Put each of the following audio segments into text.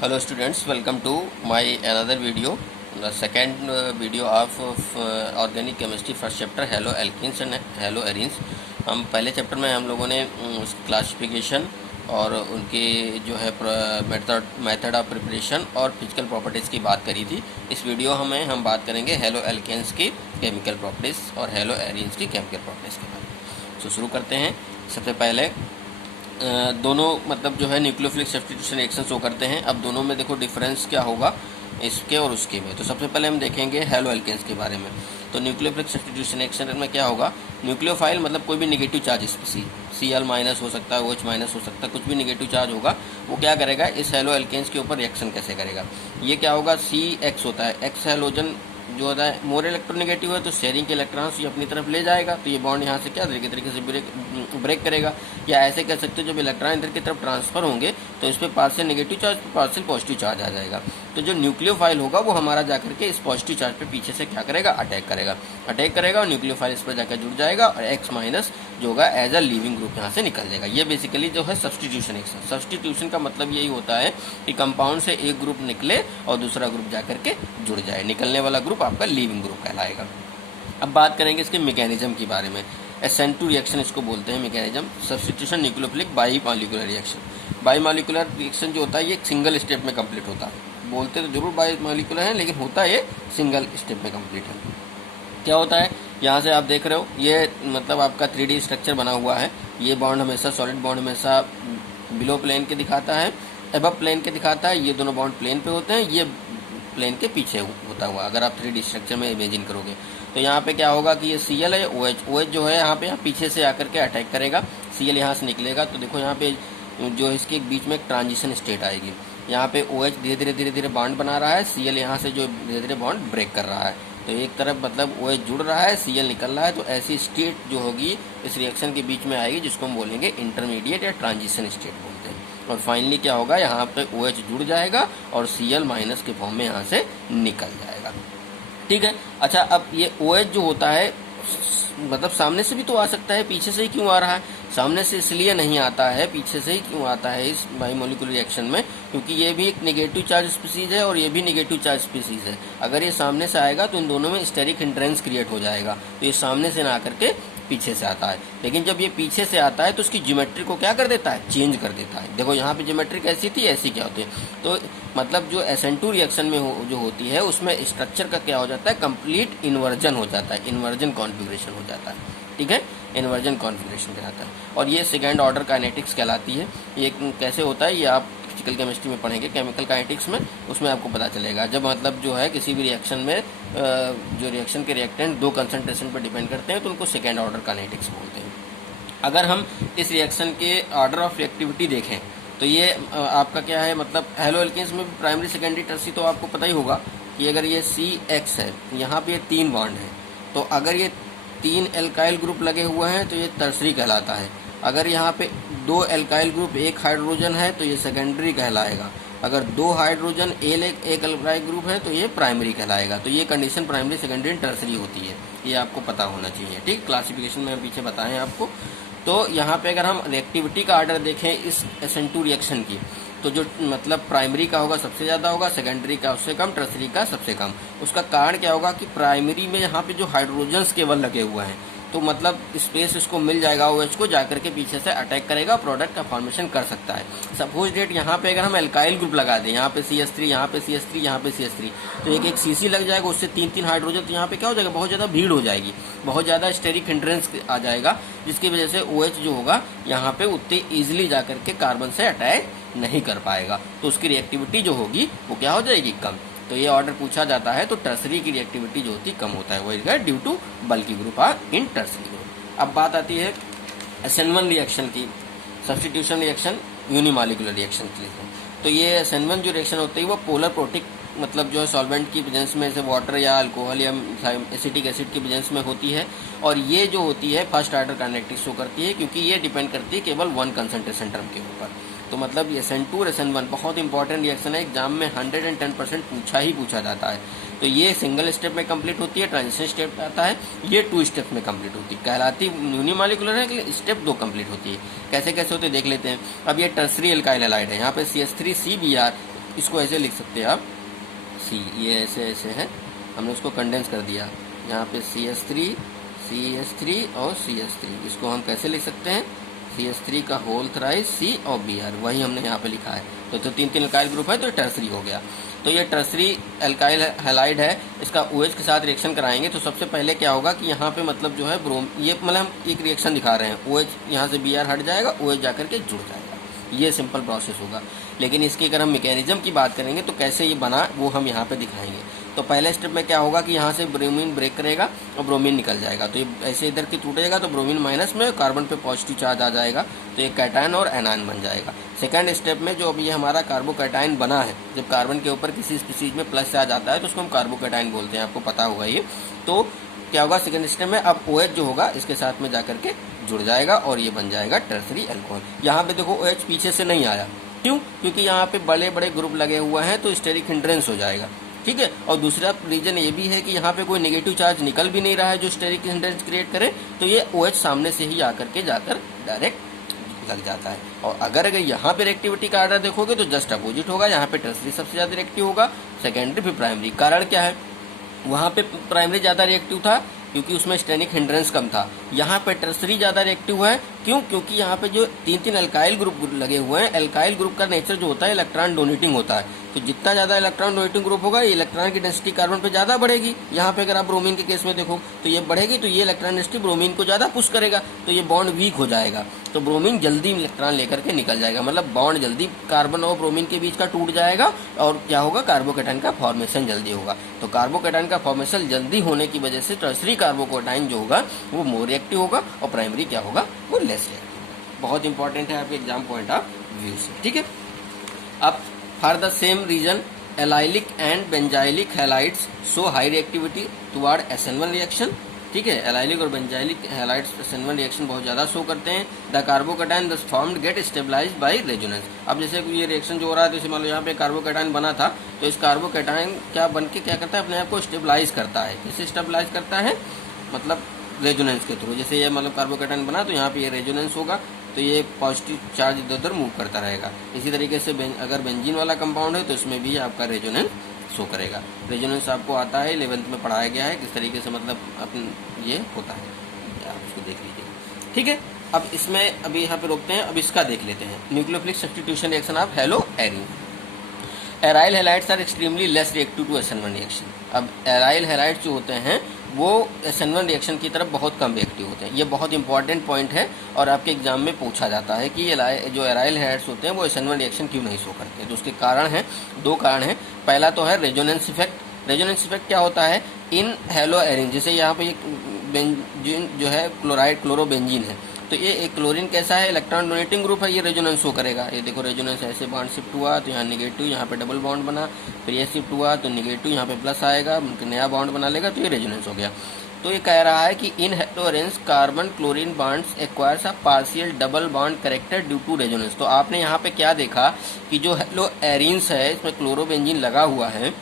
Hello students, welcome to my another video, the second video of organic chemistry first chapter hello alkenes and hello arenes। हम पहले chapter में हम लोगों ने classification और उनके जो है मेथड ऑफ प्रिपरेशन और फिजिकल प्रॉपर्टीज़ की बात करी थी। इस वीडियो में हम बात करेंगे हेलो एल्केन्स की केमिकल प्रॉपर्टीज़ और हेलो एरीन्स की केमिकल प्रॉपर्टीज़ के बारे में। तो शुरू करते हैं। सबसे पहले दोनों मतलब जो है न्यूक्लियोफिलिक सब्स्टिट्यूशन रिएक्शन शो करते हैं। अब दोनों में देखो डिफरेंस क्या होगा इसके और उसके में। तो सबसे पहले हम देखेंगे हेलो एल्केन्स के बारे में। तो न्यूक्लियोफिलिक सब्स्टिट्यूशन रिएक्शन में क्या होगा, न्यूक्लियोफाइल मतलब कोई भी negative charge species Cl minus हो सकता है, OH माइनस हो सकता है, कुछ भी नेगेटिव चार्ज होगा वो क्या करेगा, इस हेलो एल्केन्स के ऊपर रिएक्शन कैसे करेगा। ये क्या होगा, CX होता है, एक्स हेलोजन जो होता है मोर इलेक्ट्रोनेगेटिव है तो शेयरिंग के इलेक्ट्रॉन्स ये अपनी तरफ ले जाएगा, तो ये बॉन्ड यहाँ से क्या तरीके से ब्रेक करेगा। या ऐसे कह सकते हो जब इलेक्ट्रॉन इधर की तरफ ट्रांसफर होंगे तो इस पर पार्शियल नेगेटिव चार्ज पे पार्शियल पॉजिटिव चार्ज आ जाएगा। तो जो न्यूक्लियोफाइल होगा वो हमारा जाकर के इस पॉजिटिव चार्ज पे पीछे से क्या करेगा, अटैक करेगा और न्यूक्लियोफाइल इस पर जाकर जुड़ जाएगा और X माइनस जो होगा एज अ लीविंग ग्रुप यहाँ से निकल जाएगा। ये बेसिकली जो है सब्स्टिट्यूशन रिएक्शन। सब्स्टिट्यूशन का मतलब यही होता है कि कंपाउंड से एक ग्रुप निकले और दूसरा ग्रुप जाकर के जुड़ जाए। निकलने वाला ग्रुप आपका लीविंग ग्रुप कहलाएगा। अब बात करेंगे इसके मैकेनिज्म के बारे में। SN2 रिएक्शन इसको बोलते हैं mechanism, substitution nucleophilic by molecular reaction. By molecular reaction जो होता है ये एक सिंगल स्टेप में कंप्लीट होता है। बोलते तो जरूर बाई मॉलिक्यूलर है लेकिन होता ये सिंगल स्टेप में कंप्लीट है। क्या होता है, यहाँ से आप देख रहे हो ये मतलब आपका 3D स्ट्रक्चर बना हुआ है। ये बॉन्ड हमेशा सॉलिड बॉन्ड हमेशा बिलो प्लेन के दिखाता है, एबव प्लेन के दिखाता है। ये दोनों बॉन्ड प्लेन पे होते हैं, ये प्लेन के पीछे होता हुआ अगर आप 3D स्ट्रक्चर में इमेजिन करोगे। तो यहाँ पे क्या होगा कि ये Cl है, OH जो है यहाँ पे पीछे से आकर के अटैक करेगा, Cl यहाँ से निकलेगा। तो देखो यहाँ पे जो इसके बीच में एक ट्रांजिशन स्टेट आएगी। यहाँ पे OH धीरे धीरे बॉन्ड बना रहा है, Cl यहाँ से जो धीरे धीरे बॉन्ड ब्रेक कर रहा है। तो एक तरफ मतलब OH जुड़ रहा है, Cl निकल रहा है। तो ऐसी स्टेट जो होगी इस रिएक्शन के बीच में आएगी जिसको हम बोलेंगे इंटरमीडिएट या ट्रांजिशन स्टेट बोलते हैं। और फाइनली क्या होगा, यहाँ पे OH जुड़ जाएगा और Cl माइनस के फॉर्म में यहाँ से निकल जाएगा। ठीक है। अच्छा, अब ये OH जो होता है मतलब सामने से भी तो आ सकता है, पीछे से ही क्यों आ रहा है? सामने से इसलिए नहीं आता है, पीछे से ही क्यों आता है इस बाइमोलिकुलर रिएक्शन में, क्योंकि ये भी एक नेगेटिव चार्ज स्पीसीज है और ये भी नेगेटिव चार्ज स्पीसीज है। अगर ये सामने से आएगा तो इन दोनों में स्टेरिक हिंड्रेंस क्रिएट हो जाएगा। तो ये सामने से ना आकर के पीछे से आता है। लेकिन जब ये पीछे से आता है तो उसकी ज्योमेट्री को क्या कर देता है, चेंज कर देता है। देखो यहाँ पे ज्योमेट्री कैसी थी, ऐसी क्या होती है। तो मतलब जो SN2 रिएक्शन में जो होती है उसमें स्ट्रक्चर का क्या हो जाता है, कंप्लीट इन्वर्जन हो जाता है, इन्वर्जन कॉन्फ़िगरेशन हो जाता है। ठीक है, इन्वर्जन कॉन्फ़िगरेशन कहलाता है। और ये सेकेंड ऑर्डर काइनेटिक्स कहलाती है। ये कैसे होता है ये आप फिजिकल केमिस्ट्री में पढ़ेंगे, केमिकल काइनेटिक्स में, उसमें आपको पता चलेगा। जब मतलब जो है किसी भी रिएक्शन में जो रिएक्शन के रिएक्टेंट दो कंसंट्रेशन पर डिपेंड करते हैं तो उनको सेकेंड ऑर्डर काइनेटिक्स बोलते हैं। अगर हम इस रिएक्शन के ऑर्डर ऑफ रिएक्टिविटी देखें तो ये आपका क्या है, मतलब हेलो एल्केन्स में प्राइमरी सेकेंडरी टर्सरी तो आपको पता ही होगा कि अगर ये CX है, यहाँ पे ये 3 बॉन्ड है, तो अगर ये 3 एल्काइल ग्रुप लगे हुए हैं तो ये टर्सरी कहलाता है। अगर यहाँ पे 2 एल्काइल ग्रुप 1 हाइड्रोजन है तो ये सेकेंडरी कहलाएगा। अगर 2 हाइड्रोजन एक एल्काइल ग्रुप है तो ये प्राइमरी कहलाएगा। तो ये कंडीशन प्राइमरी सेकेंडरी टर्सरी होती है, ये आपको पता होना चाहिए। ठीक, क्लासिफिकेशन में पीछे बताएं आपको। तो यहाँ पे अगर हम रिएक्टिविटी का ऑर्डर देखें इस SN2 रिएक्शन की, तो जो मतलब प्राइमरी का होगा सबसे ज़्यादा होगा, सेकेंडरी का उससे कम, टर्सरी का सबसे कम। उसका कारण क्या होगा कि प्राइमरी में यहाँ पे जो हाइड्रोजन्स केवल लगे हुए हैं तो मतलब स्पेस इसको मिल जाएगा, OH को जाकर के पीछे से अटैक करेगा, प्रोडक्ट का फॉर्मेशन कर सकता है। सपोज डेट यहाँ पे अगर हम एल्काइल ग्रुप लगा दें, यहाँ पे CH3, यहाँ पे CH3, यहाँ पे CH3, तो एक CC लग जाएगा, उससे 3 हाइड्रोजन, तो यहाँ पे क्या हो जाएगा, बहुत ज़्यादा भीड़ हो जाएगी, बहुत ज़्यादा स्टेरिक हिंड्रेंस आ जाएगा, जिसकी वजह से OH जो होगा यहाँ पे उतने ईजिली जाकर के कार्बन से अटैक नहीं कर पाएगा। तो उसकी रिएक्टिविटी जो होगी वो क्या हो जाएगी, कम। तो ये ऑर्डर पूछा जाता है तो टर्सरी की रिएक्टिविटी जो होती कम होता है, वो इसका due to bulky group are in tertiary group. अब बात आती है SN1 रिएक्शन की, सब्स्टिट्यूशन रिएक्शन यूनिमॉलिक्यूलर रिएक्शन के लिए। तो ये SN1 जो रिएक्शन होती है वो पोलर प्रोटिक मतलब जो है सॉल्वेंट की प्रेजेंस में, जैसे वाटर या अल्कोहल या एसिटिक एसिड की प्रेजेंस में होती है। और ये जो होती है फर्स्ट ऑर्डर काइनेटिक्स शो करती है, क्योंकि ये डिपेंड करती है केवल 1 कंसंट्रेशन टर्म के ऊपर। तो मतलब SN2 और SN1 बहुत इंपॉर्टेंट रिएक्शन है, एग्जाम में 110% पूछा जाता है। तो ये सिंगल स्टेप में कंप्लीट होती है, ट्रांजिशन स्टेप आता है, ये 2 स्टेप में कंप्लीट होती है, कहलाती यूनिमॉलिक्यूलर है कि स्टेप 2 कंप्लीट होती है। कैसे कैसे होते देख लेते हैं। अब ये टर्सरी एल्काइल हैलाइड है, यहाँ पे CH3CBr इसको ऐसे लिख सकते हैं आप सी, ये ऐसे ऐसे है, हमने उसको कंडेंस कर दिया यहाँ पे CH3 और CH3, इसको हम कैसे लिख सकते हैं CH3 का होल थ्राइस C और Br, वही हमने यहाँ पे लिखा है। तो 3 अल्काइल ग्रुप है तो टर्सरी हो गया। तो ये टर्सरी अल्काइल हैलाइड है, इसका OH के साथ रिएक्शन कराएंगे तो सबसे पहले क्या होगा कि यहाँ पे मतलब जो है ये मतलब हम एक रिएक्शन दिखा रहे हैं, OH यहाँ से Br हट जाएगा, OH जाकर के जुड़ जाएगा, ये सिंपल प्रोसेस होगा। लेकिन इसकी अगर हम मैकेनिज्म की बात करेंगे तो कैसे ये बना वो हम यहाँ पे दिखाएंगे। तो पहले स्टेप में क्या होगा कि यहाँ से ब्रोमीन ब्रेक करेगा और ब्रोमीन निकल जाएगा, तो ये ऐसे इधर की टूटेगा तो ब्रोमीन माइनस में, कार्बन पे पॉजिटिव चार्ज आ जाएगा, तो ये कैटायन और एनायन बन जाएगा। सेकंड स्टेप में जो अब ये हमारा कार्बोकैटायन बना है, जब कार्बन के ऊपर किसी स्पीसीज में प्लस आ जाता है तो उसको हम कार्बोकैटायन बोलते हैं, आपको पता होगा ये। तो क्या होगा सेकंड स्टेप में, अब OH जो होगा इसके साथ में जाकर के जुड़ जाएगा और ये बन जाएगा टर्सरी अल्कोहल। यहाँ पे देखो OH पीछे से नहीं आया, क्यों? क्योंकि यहाँ पे बड़े बड़े ग्रुप लगे हुए हैं तो स्टेरिक हिंड्रेंस हो जाएगा, ठीक है। और दूसरा रीजन ये भी है कि यहाँ पे कोई नेगेटिव चार्ज निकल भी नहीं रहा है जो स्टेरिक हिंड्रेंस क्रिएट करे, तो ये OH सामने से ही आकर के जाकर डायरेक्ट लग जाता है। और अगर यहाँ पे रिएक्टिविटी का आर्डर देखोगे तो जस्ट अपोजिट होगा, यहाँ पे टर्सरी सबसे ज़्यादा रिएक्टिव होगा, सेकेंडरी फिर प्राइमरी। कारण क्या है, वहाँ पे प्राइमरी ज़्यादा रिएक्टिव था क्योंकि उसमें स्टेरिक हिंड्रेंस कम था, यहाँ पे टर्सरी ज़्यादा रिएक्टिव है, क्यों? क्योंकि यहाँ पे जो 3 अल्काइल ग्रुप लगे हुए हैं, अल्काइल ग्रुप का नेचर जो होता है इलेक्ट्रॉन डोनेटिंग होता है, तो जितना ज़्यादा इलेक्ट्रॉन डोनेटिंग ग्रुप होगा इलेक्ट्रॉन की डेंसिटी कार्बन पे ज़्यादा बढ़ेगी। यहाँ पे अगर आप ब्रोमीन के केस में देखो तो ये बढ़ेगी, तो ये इलेक्ट्रॉन डेंसिटी ब्रोमीन को ज़्यादा पुश करेगा, तो ये बॉन्ड वीक हो जाएगा, तो ब्रोमीन जल्दी इलेक्ट्रॉन लेकर के निकल जाएगा, मतलब बॉन्ड जल्दी कार्बन और ब्रोमीन के बीच का टूट जाएगा और क्या होगा, कार्बोकैटायन का फॉर्मेशन जल्दी होगा। तो कार्बोकैटायन का फॉर्मेशन जल्दी होने की वजह से टर्सरी कार्बोकैटायन जो होगा वो मोर रिएक्टिव होगा और प्राइमरी क्या होगा, वो लेस रिएक्टिव। बहुत इंपॉर्टेंट है आपके एग्जाम पॉइंट ऑफ व्यू से, ठीक है। अब for the same reason allylic and benzylic halides show high reactivity toward SN1 reaction, ठीक है। एलाइलिक और बेंजाइलिक हैलाइड्स SN1 रिएक्शन बहुत ज़्यादा शो करते हैं। The carbocation thus formed get stabilized by resonance. अब जैसे ये रिएक्शन जो हो रहा है, तो जैसे मान लो यहाँ पे कार्बोकैटायन बना था, तो इस कार्बोकैटायन क्या बन के क्या करता है, अपने आप को स्टेबलाइज करता है। किससे स्टेबलाइज करता है, मतलब रेजोनेंस के थ्रू। जैसे ये मतलब कार्बोकैटायन बना तो यहाँ पे ये रेजोनेंस होगा, तो ये पॉजिटिव चार्ज इधर उधर मूव करता रहेगा। इसी तरीके से अगर बेंजीन वाला कंपाउंड है तो इसमें भी आपका रेजोनेंस शो करेगा। रेजोनेंस आपको आता है, 11th में पढ़ाया गया है किस तरीके से मतलब अपन ये होता है, आप इसको देख लीजिए, ठीक है। अब इसमें अभी यहाँ पे रोकते हैं, अब इसका देख लेते हैं, nucleophilic substitution reaction of haloarene. Aryl halides are extremely less reactive to SN1 reaction. अब एराइल हैलाइड्स जो होते हैं वो SN1 रिएक्शन की तरफ बहुत कम रिएक्टिव होते हैं। ये बहुत इंपॉर्टेंट पॉइंट है और आपके एग्जाम में पूछा जाता है कि जो एराइल हैलाइड्स होते हैं वो SN1 रिएक्शन क्यों नहीं शो करते। तो उसके कारण हैं, 2 कारण हैं। पहला तो है रेजोनेंस इफेक्ट। रेजोनेंस इफेक्ट क्या होता है, इन हेलो एरीन, जैसे यहाँ पे बेंजीन जो है क्लोराइड क्लोरोबेंजीन है, तो ये एक क्लोरीन कैसा है, इलेक्ट्रॉन डोनेटिंग ग्रुप है, ये रेजोनेंस शो करेगा। ये देखो रेजोनेंस ऐसे बॉन्ड शिफ्ट हुआ तो यहाँ निगेटिव, यहाँ पे डबल बॉन्ड बना, फिर ये शिफ्ट हुआ तो निगेटिव, यहाँ पे प्लस आएगा, नया बॉन्ड बना लेगा, तो ये रेजोनेंस हो गया। तो ये कह रहा है कि in haloarenes carbon chlorine bonds acquires a partial double bond character due to resonance. तो आपने यहाँ पे क्या देखा कि जो हेलो एरीन्स है इसमें क्लोरोबेंजीन लगा हुआ है,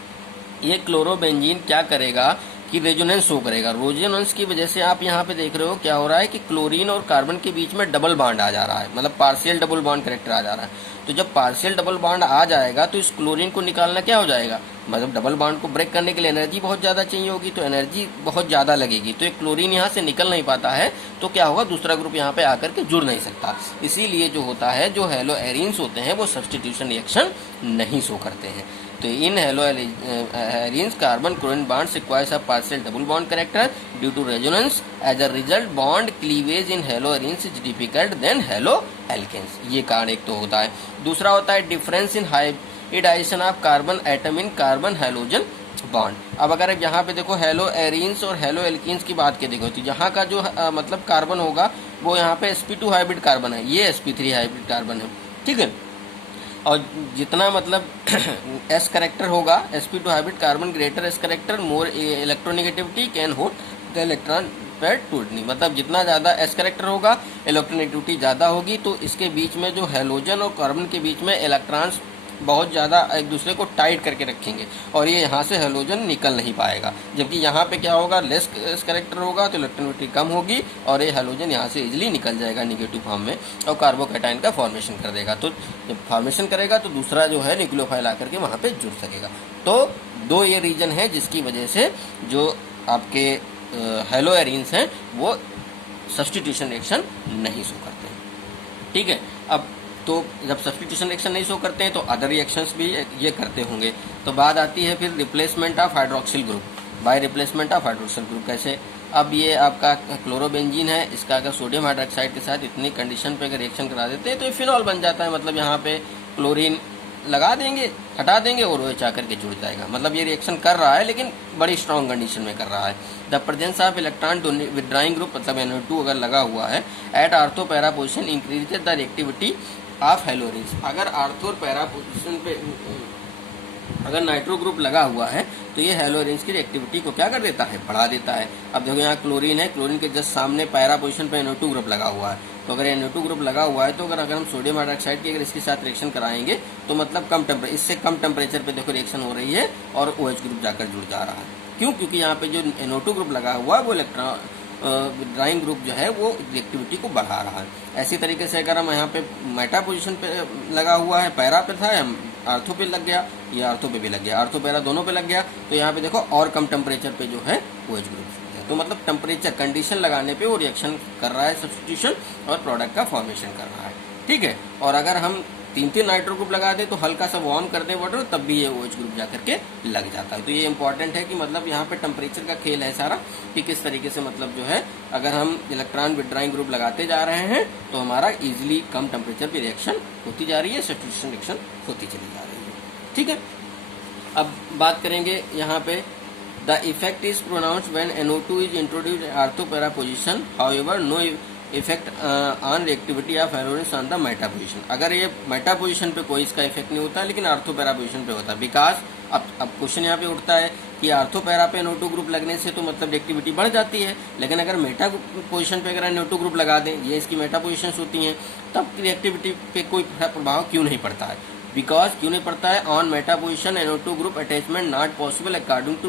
ये क्लोरोबेंजीन क्या करेगा कि रेजोनेंस शो करेगा। रेजोनेंस की वजह से आप यहाँ पे देख रहे हो क्या हो रहा है कि क्लोरीन और कार्बन के बीच में डबल बॉन्ड आ जा रहा है, मतलब पार्शियल डबल बॉन्ड करेक्टर आ जा रहा है। तो जब पार्शियल डबल बॉन्ड आ जाएगा तो इस क्लोरीन को निकालना क्या हो जाएगा, मतलब डबल बॉन्ड को ब्रेक करने के लिए एनर्जी बहुत ज़्यादा चाहिए होगी, तो एनर्जी बहुत ज़्यादा लगेगी, तो एक क्लोरीन यहाँ से निकल नहीं पाता है, तो क्या होगा, दूसरा ग्रुप यहाँ पे आकर के जुड़ नहीं सकता। इसीलिए जो होता है, जो हेलो एरीन्स होते हैं वो सब्स्टिट्यूशन रिएक्शन नहीं शो करते हैं। तो in haloarenes carbon chlorine bonds requires a partial double bond character due to resonance. As a result bond cleavage in haloarenes is difficult then haloalkanes. ये कारण एक तो होता है। दूसरा होता है difference in hybridization of carbon atom in carbon halogen bond. अब अगर आप यहाँ पे देखो हेलो एरीन्स और हेलो एल्कीन्स की बात के देखो, तो यहाँ का जो मतलब कार्बन होगा वो यहाँ पे sp2 हाइब्रिड कार्बन है, ये sp3 हाइब्रिड कार्बन है, ठीक है। और जितना मतलब S करेक्टर होगा, sp2 hybrid carbon greater S character more electronegativity can hold the electron pair to, मतलब जितना ज़्यादा S करेक्टर होगा इलेक्ट्रोनेगेटिविटी ज़्यादा होगी, तो इसके बीच में जो हेलोजन और कार्बन के बीच में इलेक्ट्रॉन्स बहुत ज़्यादा एक दूसरे को टाइट करके रखेंगे और ये यहाँ से हेलोजन निकल नहीं पाएगा। जबकि यहाँ पे क्या होगा, लेस कैरेक्टर होगा तो इलेक्ट्रॉनिटी कम होगी और ये हेलोजन यहाँ से इजीली निकल जाएगा निगेटिव फॉर्म में और कार्बोकैटायन का फॉर्मेशन कर देगा। तो जब फॉर्मेशन करेगा तो दूसरा जो है न्यूक्लियोफाइल आकर के वहाँ पे जुड़ सकेगा। तो दो ये रीजन है जिसकी वजह से जो आपके हेलो एरीन्स हैं वो सब्स्टिट्यूशन रिएक्शन नहीं शो करते हैं। ठीक है, अब तो जब सब्स्टिट्यूशन रिएक्शन नहीं शो करते हैं तो अदर रिएक्शंस भी ये करते होंगे। तो बात आती है फिर replacement of hydroxyl group by replacement of hydroxyl group. कैसे? अब ये आपका क्लोरोबेंजीन है, इसका अगर सोडियम हाइड्रोक्साइड के साथ इतनी कंडीशन पे अगर रिएक्शन करा देते हैं तो ये फिनॉल बन जाता है। मतलब यहाँ पे क्लोरीन लगा देंगे, हटा देंगे और OH आकर के जुड़ जाएगा। मतलब ये रिएक्शन कर रहा है लेकिन बड़ी स्ट्रॉन्ग कंडीशन में कर रहा है। The presence of electron withdrawing group मतलब NO2 अगर लगा हुआ है at ortho para position increases the reactivity of haloarenes. अगर आर्थो और पैरा पोजिशन पे अगर नाइट्रो ग्रुप लगा हुआ है तो ये हेलो एरीन्स की रिएक्टिविटी को क्या कर देता है, बढ़ा देता है। अब देखो यहाँ क्लोरीन है, क्लोरीन के जस्ट सामने पैरा पोजिशन पे NO2 ग्रुप लगा हुआ है। तो अगर NO2 ग्रुप लगा हुआ है तो अगर हम सोडियम हाइड्रोक्साइड की अगर इसके साथ रिएक्शन कराएंगे तो मतलब इससे कम टेम्परेचर पे देखो रिएक्शन हो रही है और OH ग्रुप जाकर जुड़ जा रहा है। क्यों? क्योंकि यहाँ पे जो NO2 ग्रुप लगा हुआ है वो इलेक्ट्रॉन विथड्राइंग ग्रुप जो है वो रिएक्टिविटी को बढ़ा रहा है। ऐसी तरीके से अगर हम यहाँ पे मेटा पोजिशन पे लगा हुआ है, पैरा पे था, हम आर्थो पे लग गया, ये आर्थो पे भी लग गया, आर्थो पैरा दोनों पे लग गया, तो यहाँ पे देखो और कम टेम्परेचर पे जो है OH ग्रुप। तो मतलब टेम्परेचर कंडीशन लगाने पे वो रिएक्शन कर रहा है सब्स्टिट्यूशन और प्रोडक्ट का फॉर्मेशन कर रहा है। ठीक है, और अगर हम 3 नाइट्रो ग्रुप लगा दे तो हल्का सा वार्म कर दे वाटर तब भी ये OH ग्रुप जाकर के लग जाता है। तो ये इंपॉर्टेंट है कि मतलब यहाँ पे टेम्परेचर का खेल है सारा कि किस तरीके से मतलब जो है अगर हम इलेक्ट्रॉन विथड्राइंग ग्रुप लगाते जा रहे हैं तो हमारा इजीली कम टेम्परेचर पे रिएक्शन होती जा रही है, सब्स्टिट्यूशन रिएक्शन होती चली जा रही है। ठीक है, अब बात करेंगे यहाँ पे the effect is pronounced when NO2 is introduced in ortho para position, however no effect on reactivity of haloarenes on the meta position. अगर ये मेटा पोजिशन पे कोई इसका इफेक्ट नहीं होता है लेकिन आर्थो पैरा पोजिशन पे होता है। बिकॉज अब क्वेश्चन यहाँ पे उठता है कि आर्थो पैरा पे NO2 ग्रुप लगने से तो मतलब रिएक्टिविटी बढ़ जाती है, लेकिन अगर मेटा पोजिशन पे अगर NO2 ग्रुप लगा दें, ये इसकी मेटा पोजिशंस होती हैं, तब रिएक्टिविटी पे कोई प्रभाव क्यों नहीं पड़ता है? बिकॉज क्यों नहीं पड़ता है? On meta position NO2 group attachment not possible according to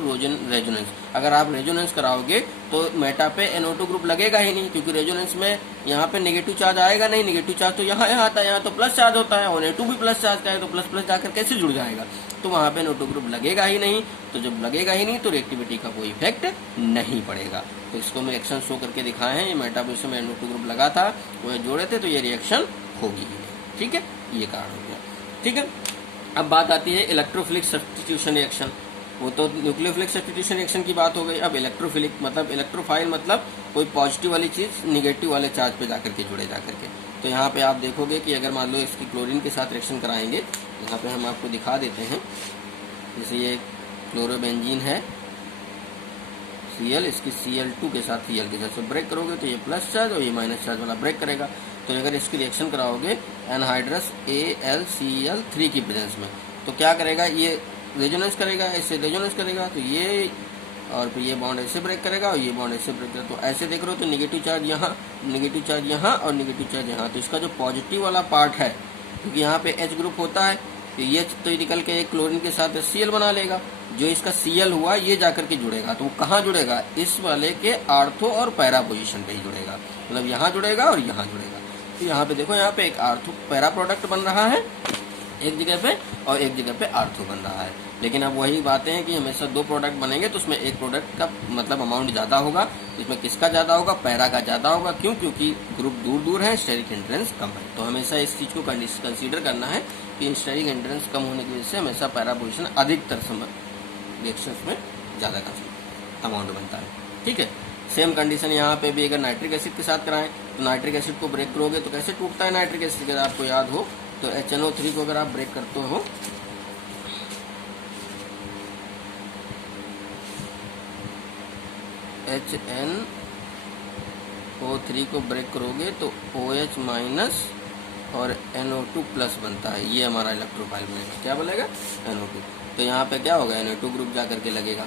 resonance. अगर आप रेजोनेंस कराओगे तो मेटा पे NO2 ग्रुप लगेगा ही नहीं, क्योंकि रेजोनेंस में यहाँ पे नेगेटिव चार्ज आएगा नहीं। नेगेटिव चार्ज तो यहाँ आता है, यहाँ तो प्लस चार्ज होता है और NO2 भी प्लस चार्ज का है, तो प्लस प्लस जाकर कैसे जुड़ जाएगा? तो वहाँ पे NO2 ग्रुप लगेगा ही नहीं। तो जब लगेगा ही नहीं तो रिएक्टिविटी का कोई इफेक्ट नहीं पड़ेगा। तो इसको मैं रिएक्शन शो करके दिखाए हैं। ये मेटा पोजिशन में NO2 ग्रुप लगा था, वो जोड़े थे, तो ये रिएक्शन होगी ही नहीं। ठीक है, ये कारण हो गया। ठीक है, अब बात आती है इलेक्ट्रोफिलिक सब्स्टिट्यूशन रिएक्शन। वो तो न्यूक्लियोफिलिक सब्स्टिट्यूशन रिएक्शन की बात हो गई। अब इलेक्ट्रोफिलिक मतलब इलेक्ट्रोफाइल मतलब कोई पॉजिटिव वाली चीज निगेटिव वाले चार्ज पे जाकर के जुड़े जाकर के। तो यहाँ पे आप देखोगे कि अगर मान लो इसकी क्लोरीन के साथ रिएक्शन कराएंगे, यहाँ पे हम आपको दिखा देते हैं। जैसे ये क्लोरोबेंजीन है Cl, इसकी Cl2 के साथ Cl के साथ ब्रेक करोगे तो ये प्लस चार्ज और ये माइनस चार्ज वाला ब्रेक करेगा। तो अगर इसकी रिएक्शन कराओगे एनहाइड्रस AlCl3 की प्रेजेंस में तो क्या करेगा, ये रेजोनेंस करेगा, ऐसे रेजोनेंस करेगा तो ये, और फिर ये बॉन्ड ऐसे ब्रेक करेगा और ये बॉन्ड ऐसे ब्रेक करेगा। तो ऐसे देख रहे हो तो नेगेटिव चार्ज यहाँ, नेगेटिव चार्ज यहाँ और नेगेटिव चार्ज यहाँ। तो इसका जो पॉजिटिव वाला पार्ट है, क्योंकि यहाँ पे H ग्रुप होता है तो ये तो निकल के एक क्लोरीन के साथ Cl बना लेगा। जो इसका Cl हुआ ये जाकर के जुड़ेगा, तो वो कहाँ जुड़ेगा? इस वाले के आर्थो और पैरा पोजीशन पे ही जुड़ेगा। मतलब यहाँ जुड़ेगा और यहाँ जुड़ेगा। तो यहाँ पे देखो, यहाँ पे एक आर्थो पैरा प्रोडक्ट बन रहा है एक जगह पे और एक जगह पे आर्थो बन रहा है। लेकिन अब वही बातें हैं कि हमेशा 2 प्रोडक्ट बनेंगे तो उसमें एक प्रोडक्ट का मतलब अमाउंट ज़्यादा होगा। इसमें किसका ज़्यादा होगा? पैरा का ज़्यादा होगा। क्यों? क्योंकि ग्रुप दूर दूर है, स्टेरिक हिंड्रेंस कम है। तो हमेशा इस चीज़ को कंसीडर करना है कि स्टेरिक हिंड्रेंस कम होने की वजह से हमेशा पैरा पोजिशन अधिकतर समय रिएक्शंस में ज़्यादा का अमाउंट बनता है। ठीक है, सेम कंडीशन यहाँ पे भी अगर नाइट्रिक एसिड के साथ कराएं तो नाइट्रिक एसिड को ब्रेक करोगे तो कैसे टूटता है नाइट्रिक एसिड? अगर आपको याद हो तो HNO3 को अगर आप ब्रेक करते हो HNO3 को ब्रेक करोगे तो OH माइनस और NO2 प्लस बनता है। ये हमारा इलेक्ट्रोफाइल बनेगा। क्या बनेगा? NO2। तो यहाँ पे क्या होगा? NO2 ग्रुप जाकर के लगेगा,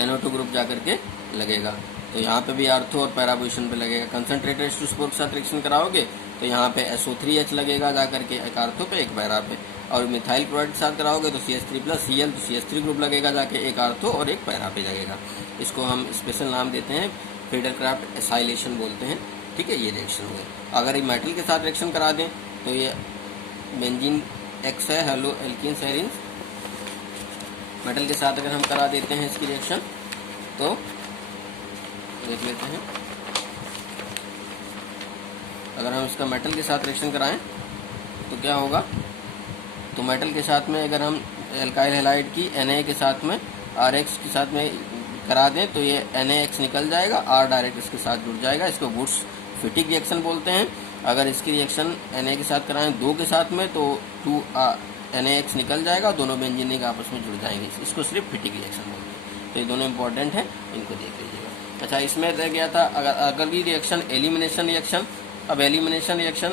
NO2 ग्रुप जाकर के लगेगा। तो यहाँ पे भी आर्थो और पैरा पोजिशन पे लगेगा। कंसंट्रेटेड H2SO4 के साथ रिएक्शन कराओगे तो यहाँ पे SO3H लगेगा जा करके एक आर्थो पे एक पैरा पे, और मिथाइल क्लोराइड के साथ कराओगे तो CH3+Cl, तो CH3 ग्रुप लगेगा जाके एक आर्थो और एक पैरा पे लगेगा। इसको हम स्पेशल नाम देते हैं फ्रीडलक्राफ्ट एसाइलेशन बोलते हैं। ठीक है, ये रिएक्शन हो गया। अगर ये मेटल के साथ रिएक्शन करा दें तो ये बेंजीन X है, हेलो एल्कीन्स एरिन्स। मेटल के साथ अगर हम करा देते हैं इसकी रिएक्शन तो देख लेते हैं। अगर हम इसका मेटल के साथ रिएक्शन कराएं तो क्या होगा, तो मेटल के साथ में अगर हम एल्काइल हैलाइड की Na के साथ में RX के साथ में करा दें तो ये NaX निकल जाएगा, R डायरेक्ट इसके साथ जुड़ जाएगा। इसको वुड्स फिटिक रिएक्शन बोलते हैं। अगर इसकी रिएक्शन Na के साथ कराएं 2 के साथ में तो 2 NaX निकल जाएगा, दोनों बेंजीन आपस में जुड़ जाएंगे। इसको सिर्फ फिटिक रिएक्शन बोलते हैं। तो ये दोनों इंपॉर्टेंट है, इनको देख लीजिएगा। अच्छा, इसमें रह गया था अगली रिएक्शन एलिमिनेशन रिएक्शन। अब elimination reaction,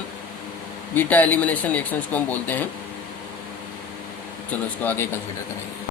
beta elimination reaction इसको हम बोलते हैं। चलो इसको आगे कंसिडर करेंगे।